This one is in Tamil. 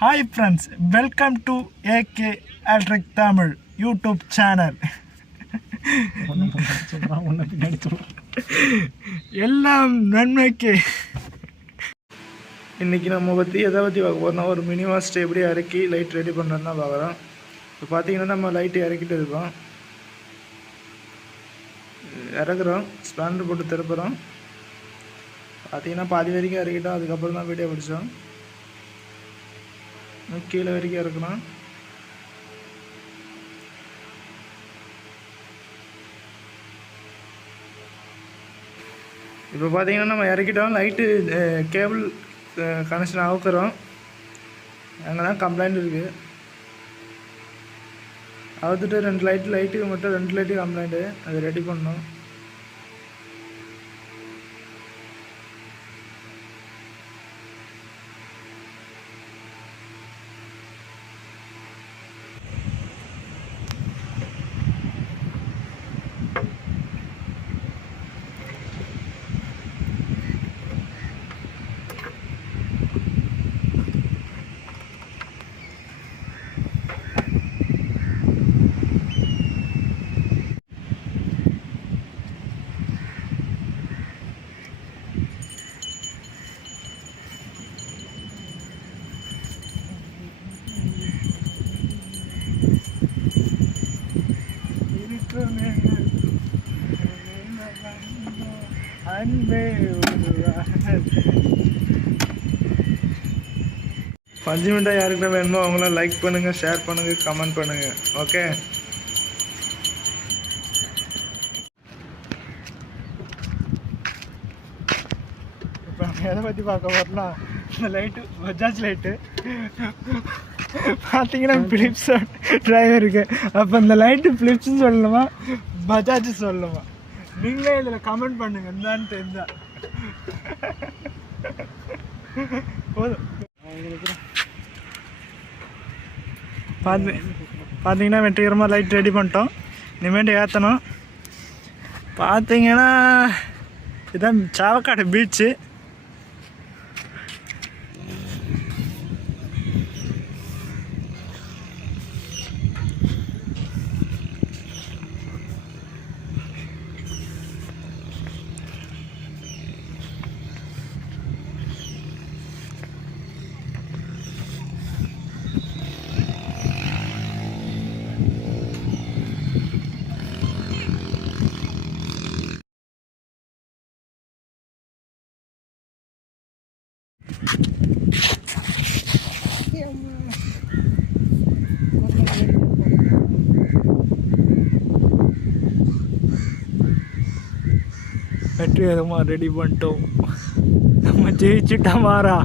Hi friends, welcome to AK Electric Tamil YouTube channel. எல்லாம் நன்மைக்கு. இன்றைக்கி நம்ம எதை பற்றி பார்க்க போகிறோம்னா ஒரு மினி மாஸ்ட் எப்படி இறக்கி லைட் ரெடி பண்ணுறதுன்னு தான் பார்க்குறோம். இப்போ பார்த்தீங்கன்னா நம்ம லைட்டு இறக்கிட்டு இருக்கோம், இறக்குறோம், ஸ்பேனர் போட்டு திருப்புறோம். பார்த்தீங்கன்னா பாதி வரைக்கும் இறக்கிட்டோம், அதுக்கப்புறம் தான் வீடியோ பிடிச்சோம். கீழே வரைக்கும் இறக்கணும். இப்போ பார்த்தீங்கன்னா நம்ம இறக்கிட்டோம், லைட்டு கேபிள் கனெக்ஷன் அவுக்குறோம். அங்கே தான் கம்ப்ளைண்ட் இருக்குது. அவுத்துட்டு லைட்டுக்கு மட்டும் 2 லைட்டு கம்ப்ளைண்ட்டு, அது ரெடி பண்ணணும். பஞ்சு மிட்டாய் யாருக்கிட்ட வேணுமோ அவங்களாம் லைக் பண்ணுங்கள், ஷேர் பண்ணுங்கள், கமெண்ட் பண்ணுங்கள். ஓகே, இப்போ நம்ம எதை பற்றி பார்க்க போகிறோம்னா இந்த லைட்டு பஜாஜ் லைட்டு பார்த்தீங்கன்னா பிலிப்ஸ் டிரைவர் இருக்குது. அப்போ இந்த லைட்டு பிலிப்ஸ்ன்னு சொல்லணுமா பஜாஜ் சொல்லணுமா? நீங்களே இதில் கமெண்ட் பண்ணுங்கள், இருந்தான்னு தெரிஞ்சா போதும். பார்த்தீங்கன்னா வெற்றிகரமாக லைட் ரெடி பண்ணிட்டோம். இனிமேட்டு ஏற்றணும். பார்த்தீங்கன்னா இதுதான் சாவக்காடு பீச்சு. வெற்றிகரமாக ரெடி பண்ணிட்டோம். நம்ம ஜெயிச்சுட்டோம். வாரா